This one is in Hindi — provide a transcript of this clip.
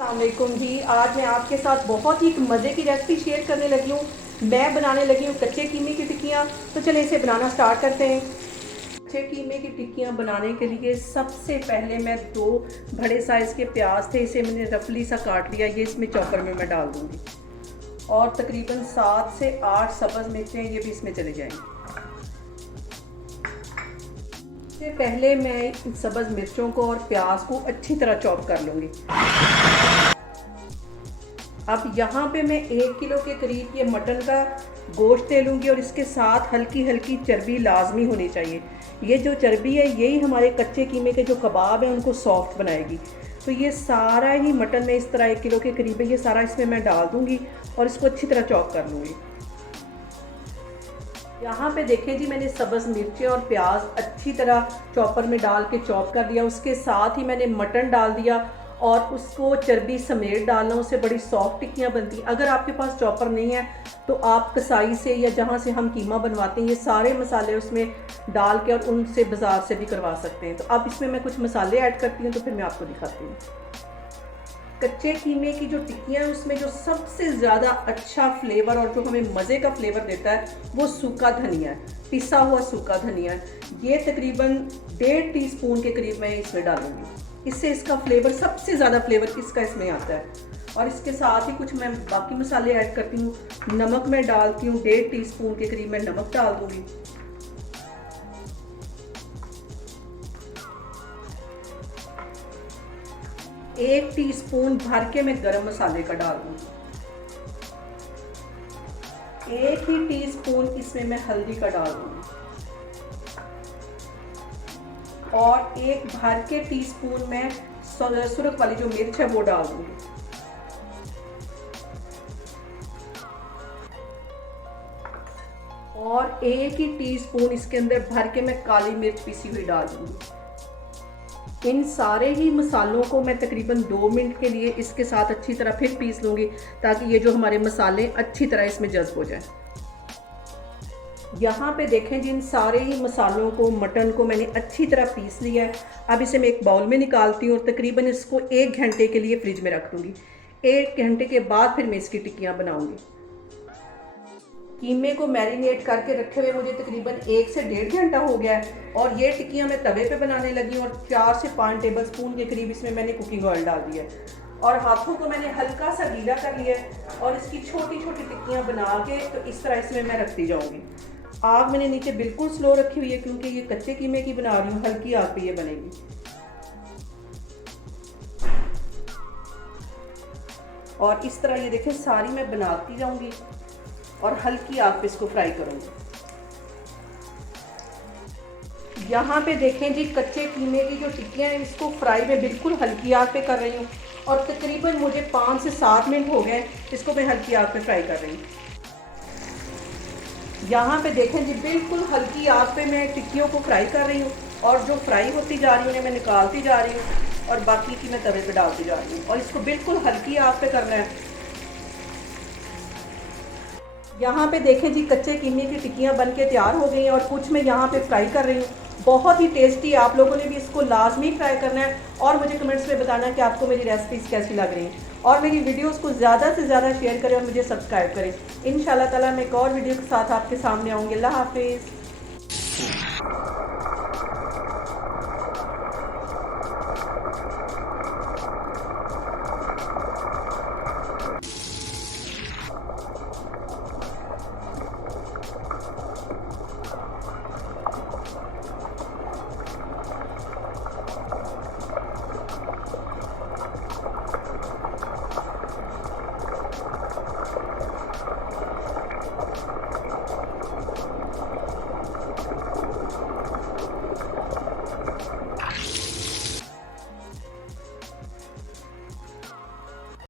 अस्सलामुअलैकुम जी। आज मैं आपके साथ बहुत ही मज़े की रेसिपी शेयर करने लगी हूँ। मैं बनाने लगी हूँ कच्चे कीमे की टिक्कियाँ। तो चलिए इसे बनाना स्टार्ट करते हैं। कच्चे कीमे की टिक्कियाँ बनाने के लिए सबसे पहले मैं 2 बड़े साइज़ के प्याज थे, इसे मैंने रफली सा काट लिया। ये इसमें चॉपर में मैं डाल दूँगी और तकरीबन 7 से 8 सब्ज़ मिर्चें ये भी इसमें चले जाएंगी। इससे पहले मैं इन सब्ज़ मिर्चों को और प्याज को अच्छी तरह चॉप कर लूँगी। अब यहाँ पे मैं 1 किलो के करीब ये मटन का गोश्त ले लूँगी और इसके साथ हल्की हल्की चर्बी लाजमी होनी चाहिए। ये जो चर्बी है यही हमारे कच्चे कीमे के जो कबाब हैं उनको सॉफ्ट बनाएगी। तो ये सारा ही मटन में इस तरह 1 किलो के करीब है, ये सारा इसमें मैं डाल दूँगी और इसको अच्छी तरह चॉप कर लूँगी। यहाँ पे देखें जी, मैंने सब्ज़ मिर्चें और प्याज अच्छी तरह चॉपर में डाल के चॉप कर दिया। उसके साथ ही मैंने मटन डाल दिया और उसको चर्बी समेत डालना, उससे बड़ी सॉफ्ट टिक्कियाँ बनती। अगर आपके पास चॉपर नहीं है तो आप कसाई से या जहाँ से हम कीमा बनवाते हैं ये सारे मसाले उसमें डाल के और उनसे बाज़ार से भी करवा सकते हैं। तो अब इसमें मैं कुछ मसाले ऐड करती हूँ, तो फिर मैं आपको दिखाती हूँ। कच्चे कीमे की जो टिक्कियाँ हैं उसमें जो सबसे ज़्यादा अच्छा फ्लेवर और जो हमें मज़े का फ्लेवर देता है वो सूखा धनिया है, पिसा हुआ सूखा धनिया है। ये तकरीबन 1.5 टीस्पून के करीब मैं इसमें डालूंगी। इससे इसका फ्लेवर, सबसे ज़्यादा फ्लेवर इसका इसमें आता है। और इसके साथ ही कुछ मैं बाकी मसाले ऐड करती हूँ। नमक मैं डालती हूँ, 1.5 टीस्पून के करीब मैं नमक डाल दूँगी। 1 टीस्पून भर के मैं गरम मसाले का डाल दूँगी। 1 ही टीस्पून इसमें मैं हल्दी का डाल दूँगी और 1 भर के टीस्पून मैं सुरख वाली जो मिर्च है वो डाल दूँगी। और 1 ही टीस्पून इसके अंदर भर के मैं काली मिर्च पिसी हुई डाल दूँगी। इन सारे ही मसालों को मैं तकरीबन 2 मिनट के लिए इसके साथ अच्छी तरह फिर पीस लूँगी ताकि ये जो हमारे मसाले अच्छी तरह इसमें जज्ब हो जाए। यहाँ पे देखें जिन सारे ही मसालों को, मटन को मैंने अच्छी तरह पीस लिया है। अब इसे मैं एक बाउल में निकालती हूँ और तकरीबन इसको 1 घंटे के लिए फ्रिज में रख दूँगी। 1 घंटे के बाद फिर मैं इसकी टिक्कियाँ बनाऊँगी। कीमे को मैरिनेट करके रखे हुए मुझे तकरीबन 1 से 1.5 घंटा हो गया है और ये टिक्कियाँ मैं तवे पे बनाने लगी हूँ और 4 से 5 टेबल स्पून के करीब इसमें मैंने कुकिंग ऑयल डाल दिया है और हाथों को मैंने हल्का सा गीला कर लिया है और इसकी छोटी छोटी टिक्कियाँ बना के तो इस तरह इसमें मैं रखती जाऊँगी। आग मैंने नीचे बिल्कुल स्लो रखी हुई है क्योंकि ये कच्चे कीमे की बना रही हूँ, हल्की आग पे ये बनेगी। और इस तरह ये देखें सारी मैं बनाती जाऊँगी और हल्की आग पे इसको फ्राई करूँगी। यहाँ पे देखें जी, कच्चे कीमे की जो टिक्कियाँ हैं इसको फ्राई में बिल्कुल हल्की आग पे कर रही हूँ और तकरीबन मुझे 5 से 7 मिनट हो गए इसको मैं हल्की आग पे फ्राई कर रही हूँ। यहाँ पे देखें जी, बिल्कुल हल्की आग पे मैं टिक्कियों को फ्राई कर रही हूँ और जो फ्राई होती जा रही है उन्हें मैं निकालती जा रही हूँ और बाकी की मैं तवे पे डालती जा रही हूँ और इसको बिल्कुल हल्की आग पे करना है। यहाँ पे देखें जी, कच्चे कीमे की टिक्कियाँ बन के तैयार हो गई हैं और कुछ मैं यहाँ पे फ्राई कर रही हूँ। बहुत ही टेस्टी, आप लोगों ने भी इसको लाजमी ट्राई करना है और मुझे कमेंट्स में बताना कि आपको मेरी रेसिपीज़ कैसी लग रही हैं और मेरी वीडियोस को ज़्यादा से ज़्यादा शेयर करें और मुझे सब्सक्राइब करें। इंशाल्लाह ताला मैं एक और वीडियो के साथ आपके सामने आऊँगी। अल्लाह हाफिज़।